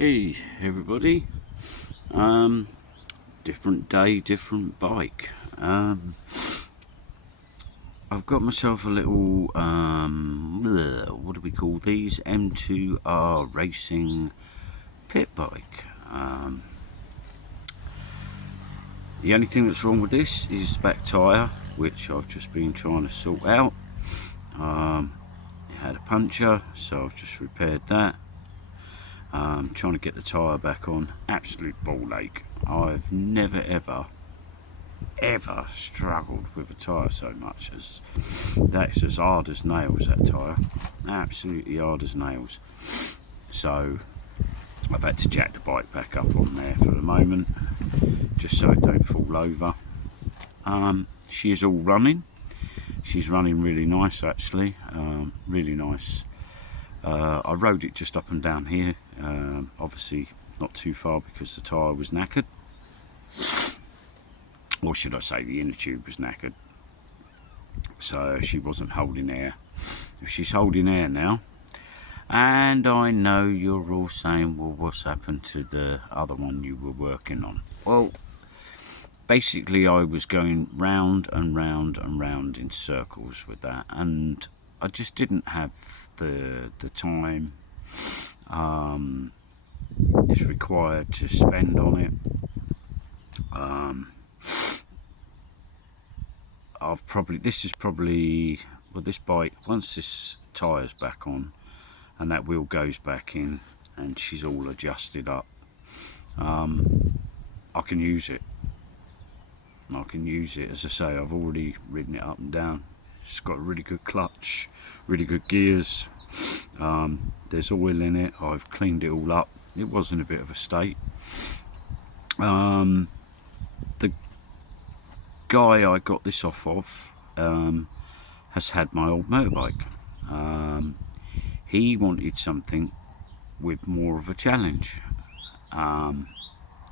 Hey everybody, different day, different bike. I've got myself a little, what do we call these? m2r racing pit bike. The only thing that's wrong with this is the back tyre, which I've just been trying to sort out. It had a puncture, so I've just repaired that. Trying to get the tyre back on, absolute ball ache. I've never ever struggled with a tyre so much as that's as hard as nails, that tyre, absolutely hard as nails. So I've had to jack the bike back up on there for the moment, just so it don't fall over. She is all running. She's running really nice actually, really nice. I rode it just up and down here, obviously not too far because the tyre was knackered, or should I say the inner tube was knackered, so she wasn't holding air. She's holding air now, and I know you're all saying, well, what's happened to the other one you were working on? Well, basically I was going round and round and round in circles with that, and I just didn't have the time is required to spend on it. This bike, once this tyre's back on and that wheel goes back in and she's all adjusted up, I can use it. As I say, I've already ridden it up and down. It's got a really good clutch, really good gears. There's oil in it. I've cleaned it all up. It was in a bit of a state. The guy I got this off of has had my old motorbike. He wanted something with more of a challenge.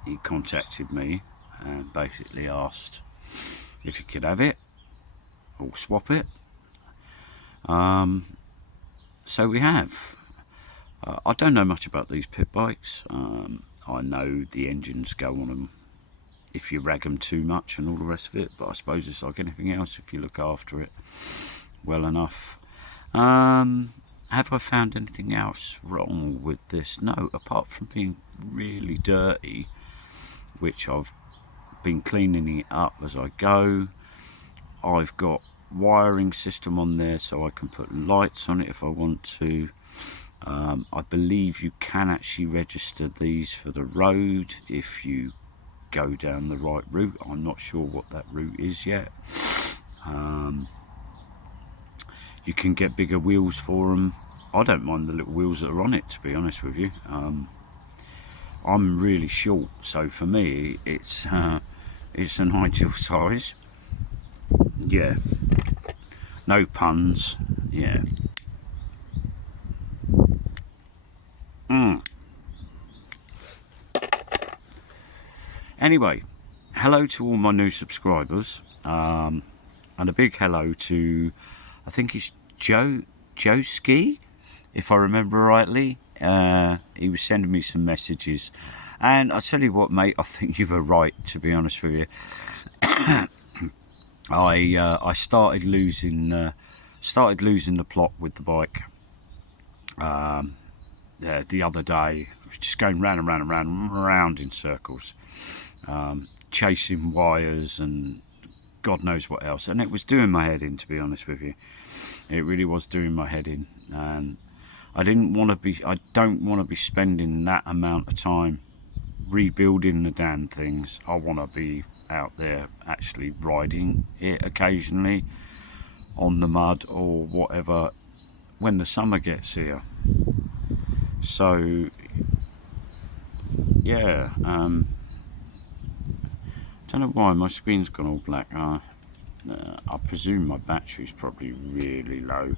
He contacted me and basically asked if he could have it or swap it. So we have. I don't know much about these pit bikes. I know the engines go on them if you rag them too much and all the rest of it, but I suppose it's like anything else if you look after it well enough. Have I found anything else wrong with this? No, apart from being really dirty, which I've been cleaning it up as I go. I've got wiring system on there so I can put lights on it if I want to. I believe you can actually register these for the road if you go down the right route. I'm not sure what that route is yet. You can get bigger wheels for them. I don't mind the little wheels that are on it, to be honest with you. I'm really short, so for me it's an ideal size. Yeah, no puns. Yeah. Anyway, hello to all my new subscribers, and a big hello to, I think it's Joe Ski, if I remember rightly. He was sending me some messages, and I tell you what, mate, I think you were right, to be honest with you. I started losing the plot with the bike the other day. I was just going round and round and round and round in circles, chasing wires and God knows what else, and it was doing my head in, to be honest with you. It really was doing my head in, and I don't want to be spending that amount of time rebuilding the damn things. I want to be out there actually riding it occasionally on the mud or whatever when the summer gets here. So yeah, I don't know why my screen's gone all black. I presume my battery's probably really low,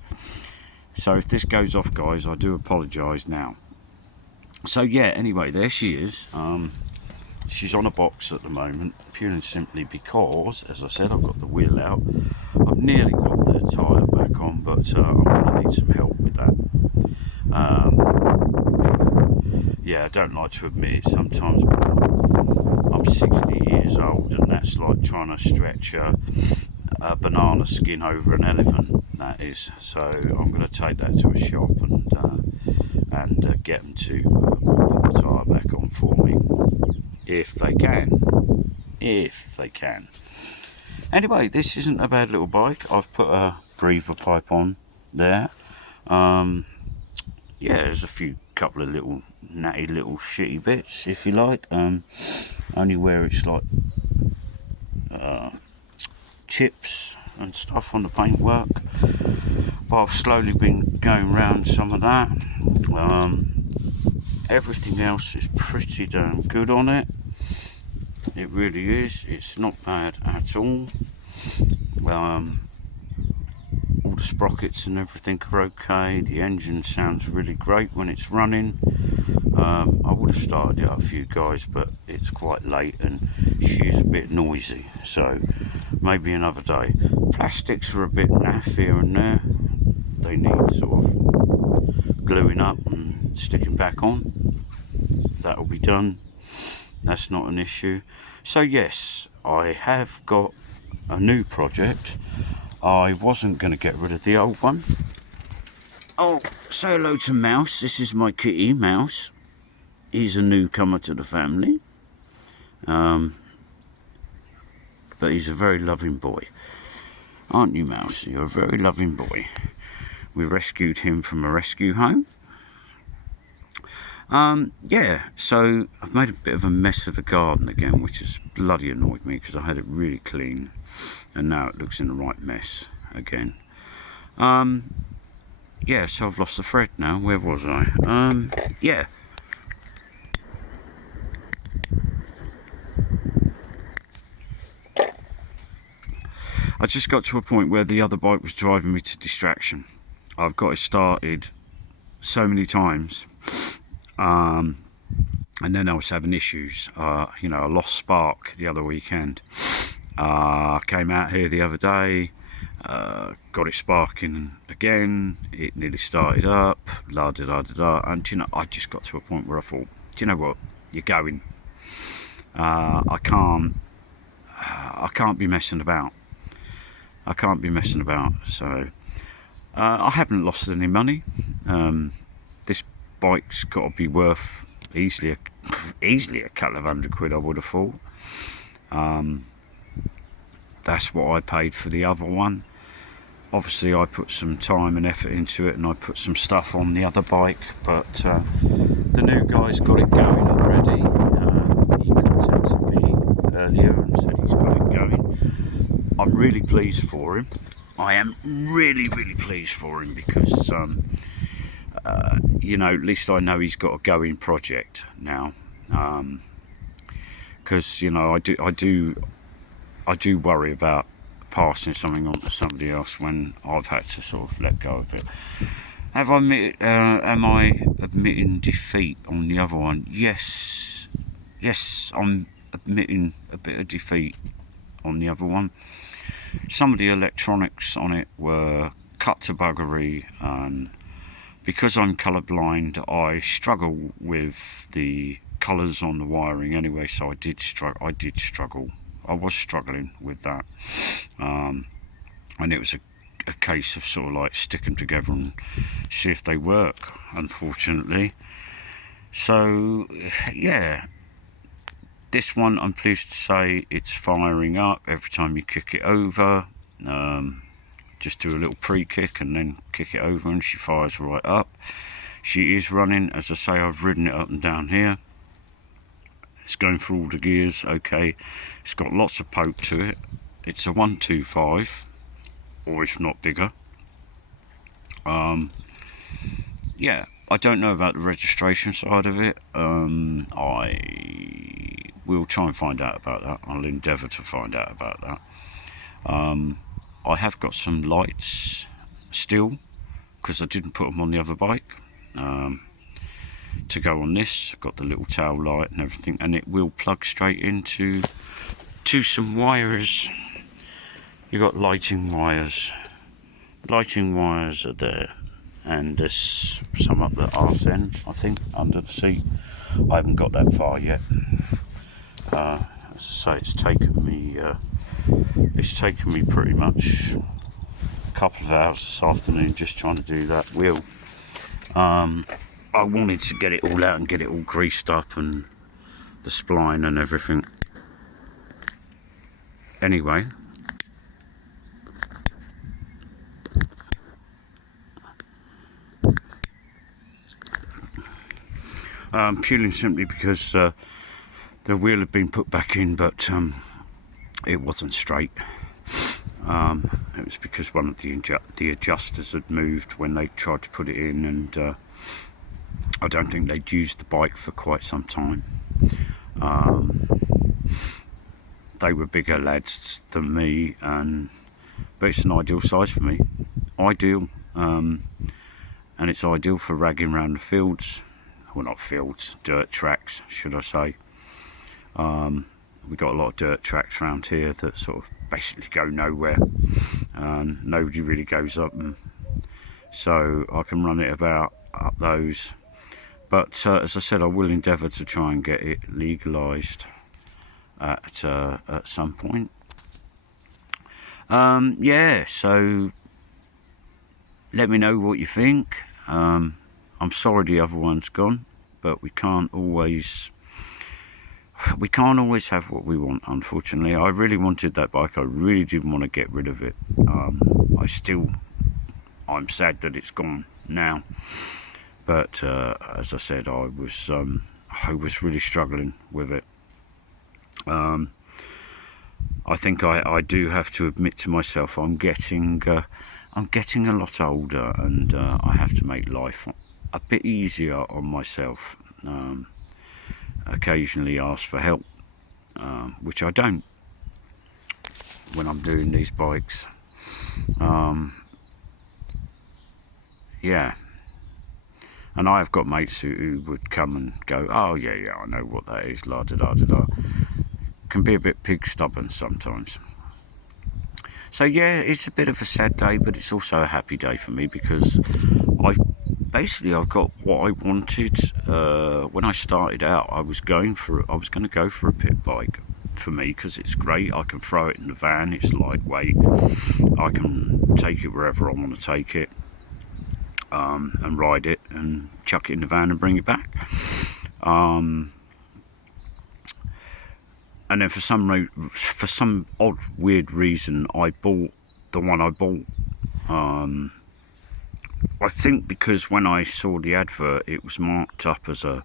so if this goes off, guys, I do apologise now. So yeah, anyway, there she is. She's on a box at the moment, purely and simply because, as I said, I've got the wheel out. I've nearly got the tyre back on, but I'm going to need some help with that. yeah, I don't like to admit it sometimes, but I'm 60 years old, and that's like trying to stretch a banana skin over an elephant, that is. So I'm going to take that to a shop and get them to put the tyre back on for me, if they can. Anyway, this isn't a bad little bike. I've put a breather pipe on there. Yeah, there's a couple of little natty little shitty bits, if you like. Only where it's like chips and stuff on the paintwork. But I've slowly been going round some of that. Everything else is pretty damn good on it. It really is. It's not bad at all. All the sprockets and everything are okay. The engine sounds really great when it's running. I would have started it up for you guys, but it's quite late and she's a bit noisy, so maybe another day. Plastics are a bit naff here and there. They need sort of gluing up and sticking back on. That'll be done. That's not an issue. So yes, I have got a new project. I wasn't going to get rid of the old one. Oh, say hello to Mouse. This is my kitty, Mouse. He's a newcomer to the family. But he's a very loving boy. Aren't you, Mouse? You're a very loving boy. We rescued him from a rescue home. Yeah, so I've made a bit of a mess of the garden again, which has bloody annoyed me because I had it really clean and now it looks in the right mess again. Yeah, so I've lost the thread now. Where was I? Yeah. I just got to a point where the other bike was driving me to distraction. I've got it started so many times. And then I was having issues. I lost spark the other weekend. Came out here the other day, got it sparking again. It nearly started up, la da da da da. And I just got to a point where I thought, do you know what? You're going. I can't be messing about. So I haven't lost any money. This bike's got to be worth easily a couple of £100, I would have thought. That's what I paid for the other one. Obviously I put some time and effort into it, and I put some stuff on the other bike, but the new guy's got it going already. He contacted me earlier and said he's got it going. I'm really pleased for him. I am really pleased for him because at least I know he's got a going project now. Because I do worry about passing something on to somebody else when I've had to sort of let go of it. Am I admitting defeat on the other one? Yes, I'm admitting a bit of defeat on the other one. Some of the electronics on it were cut to buggery, and because I'm colourblind, I struggle with the colours on the wiring anyway, so I did struggle. I was struggling with that. And it was a case of sort of like stick them together and see if they work, unfortunately. So, yeah. This one, I'm pleased to say, it's firing up every time you kick it over. Just do a little pre-kick and then kick it over and she fires right up. She is running. As I say, I've ridden it up and down here. It's going through all the gears, okay. It's got lots of poke to it. It's a 125, or if not bigger. Yeah, I don't know about the registration side of it. I will try and find out about that. I'll endeavour to find out about that. I have got some lights still, because I didn't put them on the other bike. To go on this, I've got the little tail light and everything, and it will plug straight into some wires. You've got lighting wires. Lighting wires are there, and there's some up the arse end, I think, under the seat. I haven't got that far yet. As I say, it's taken me pretty much a couple of hours this afternoon just trying to do that wheel. I wanted to get it all out and get it all greased up and the spline and everything. Anyway, purely and simply because the wheel had been put back in, but it wasn't straight. It was because one of the adjusters had moved when they tried to put it in, and I don't think they'd used the bike for quite some time. They were bigger lads than me, but it's an ideal size for me. Ideal, and it's ideal for ragging around the fields. Well, not fields, dirt tracks, should I say. We've got a lot of dirt tracks around here that sort of basically go nowhere, and nobody really goes up them, so I can run it about up those. But as I said, I will endeavour to try and get it legalised at some point. Yeah, so let me know what you think. I'm sorry the other one's gone, but we can't always have what we want, unfortunately. I really wanted that bike. I really didn't want to get rid of it. I'm sad that it's gone now, but as I said, I was really struggling with it. I think I do have to admit to myself, I'm getting a lot older, and I have to make life a bit easier on myself. Occasionally ask for help, which I don't when I'm doing these bikes. Yeah, and I have got mates who would come and go, oh yeah, I know what that is, la da da da da. Can be a bit pig stubborn sometimes. So yeah, it's a bit of a sad day, but it's also a happy day for me, because I've got what I wanted. When I started out, I was going to go for a pit bike for me, because it's great. I can throw it in the van, it's lightweight, I can take it wherever I want to take it, and ride it and chuck it in the van and bring it back. And then for some odd weird reason, I bought the one I bought. I think because when I saw the advert, it was marked up as a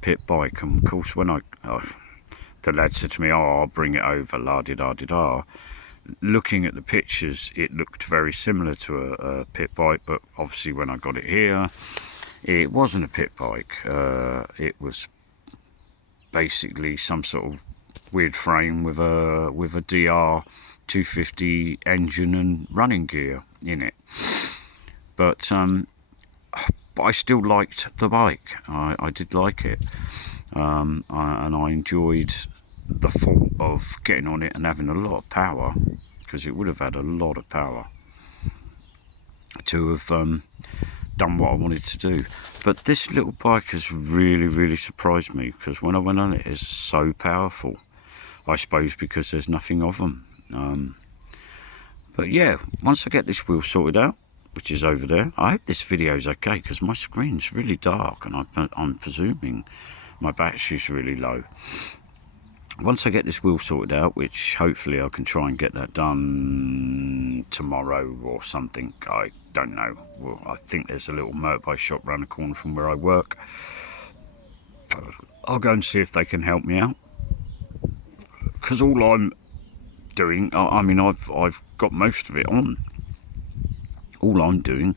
pit bike, and of course when the lad said to me, "Oh, I'll bring it over, la di da di da." Looking at the pictures, it looked very similar to a pit bike, but obviously when I got it here, it wasn't a pit bike. It was basically some sort of weird frame with a DR 250 engine and running gear in it. But I still liked the bike. I did like it, and I enjoyed the thought of getting on it and having a lot of power, because it would have had a lot of power to have done what I wanted to do. But this little bike has really surprised me, because when I went on it, it's so powerful. I suppose because there's nothing of them. But yeah, once I get this wheel sorted out, which is over there, I hope this video's okay, because my screen's really dark, and I'm presuming my battery's really low. Once I get this wheel sorted out, which hopefully I can try and get that done tomorrow or something, I don't know. Well, I think there's a little motorbike shop around the corner from where I work. I'll go and see if they can help me out, because all I'm doing, I mean, I've got most of it on. All I'm doing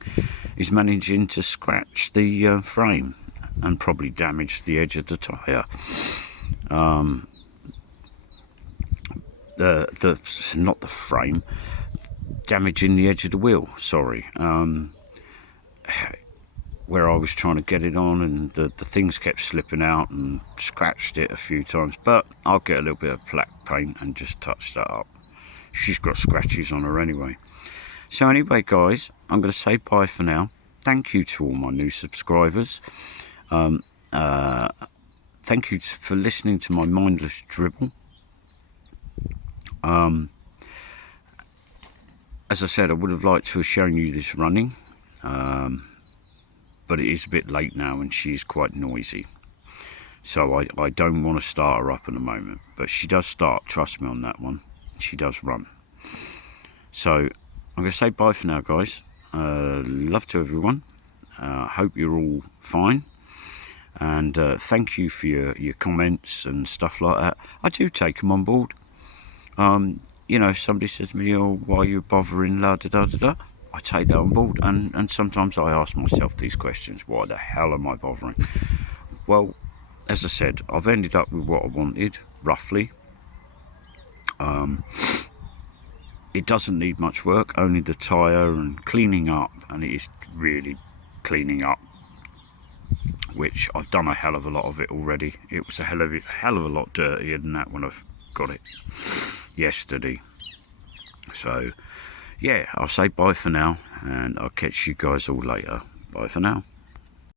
is managing to scratch the frame and probably damage the edge of the tyre. Not the frame, damaging the edge of the wheel, sorry. Where I was trying to get it on, and the things kept slipping out, and scratched it a few times. But I'll get a little bit of black paint and just touch that up. She's got scratches on her anyway. So anyway, guys, I'm going to say bye for now. Thank you to all my new subscribers. Thank you for listening to my mindless dribble. As I said, I would have liked to have shown you this running, but it is a bit late now and she is quite noisy. So I don't want to start her up in a moment, but she does start, trust me on that one. She does run. So I'm going to say bye for now, guys. Love to everyone. Hope you're all fine. And thank you for your comments and stuff like that. I do take them on board. You know, somebody says to me, oh, why are you bothering, la da da da da. I take that on board. And sometimes I ask myself these questions. Why the hell am I bothering? Well, as I said, I've ended up with what I wanted, roughly. It doesn't need much work, only the tyre and cleaning up, and it is really cleaning up, which I've done a hell of a lot of it already. It was a hell of a lot dirtier than that when I've got it yesterday. So yeah, I'll say bye for now, and I'll catch you guys all later. Bye for now.